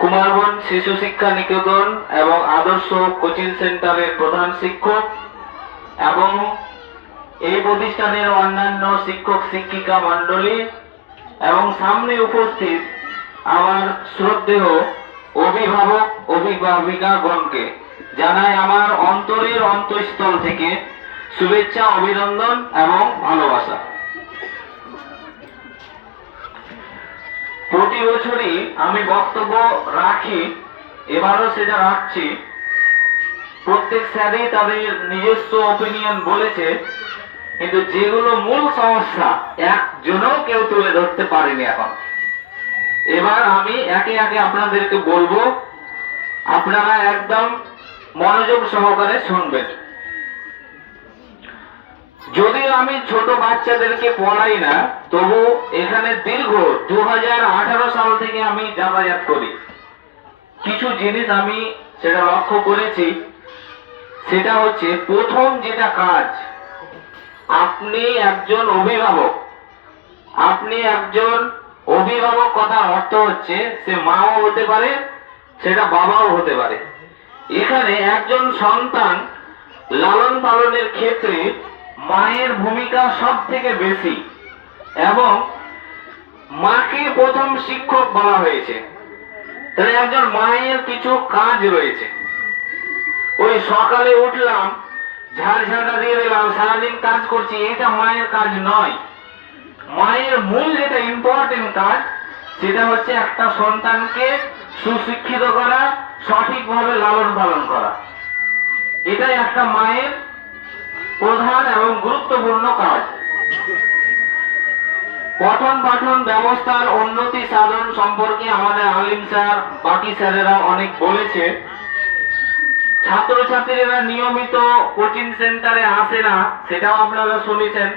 কুমারবন শিশু শিক্ষা নিকেতন এবং আদর্শ কোচিং সেন্টারের প্রধান শিক্ষক এবং এই প্রতিষ্ঠানের অন্যান্য শিক্ষক শিক্ষিকা মণ্ডলী এবং সামনে উপস্থিত আমার শ্রদ্ধেয় অভিভাবক অভিভাবিকাগণকে জানাই আমার অন্তরের অন্তঃস্থল থেকে শুভেচ্ছা, অভিনন্দন এবং ভালোবাসা। প্রতি বছরই আমি বক্তব্য রাখি, এবারও সেটা রাখছি। প্রত্যেক স্যারই তাদের নিজস্ব ওপিনিয়ন বলেছে, কিন্তু যেগুলো মূল সমস্যা একজনও কেউ তুলে ধরতে পারেনি এখন। এবার আমি একে একে আপনাদেরকে বলবো, আপনারা একদম মনোযোগ সহকারে শুনবেন। যদিও আমি ছোট বাচ্চাদেরকে পড়াই না, তবু এখানে দীর্ঘ 2018 সাল থেকে আমি যাতায়াত করি। কিছু জিনিস আমি সেটা লক্ষ্য করেছি। সেটা হচ্ছে, প্রথম যেটা কাজ, আপনি একজন অভিভাবক। কথার অর্থ হচ্ছে সে মাও হতে পারে, সেটা বাবাও হতে পারে। এখানে একজন সন্তান লালন পালনের ক্ষেত্রে মায়ের ভূমিকা সব থেকে বেশি এবং মাকে প্রথম শিক্ষক বলা হয়েছে। তাহলে একজন মায়ের কিছু কাজ রয়েছে। ওই সকালে উঠলাম, ঝাড়ঝাঁটা দিয়ে দিলাম, সারাদিন কাজ করছি, এটা মায়ের কাজ নয়। মায়ের মূল যেটা ইম্পর্টেন্ট কাজ, সেটা হচ্ছে একটা সন্তানকে সুশিক্ষিত করা, সঠিকভাবে লালন পালন করা। এটাই একটা মায়ের প্রধান এবং গুরুত্বপূর্ণ কাজ। পঠন পাঠন ব্যবস্থার উন্নতি সাধন সম্পর্কে আমাদের আলিম স্যার, বাকি স্যারেরা অনেক বলেছে। ছাত্রছাত্রীরা নিয়মিত কোচিং সেন্টারে আসে না, সেটাও আপনারা শুনেছেন।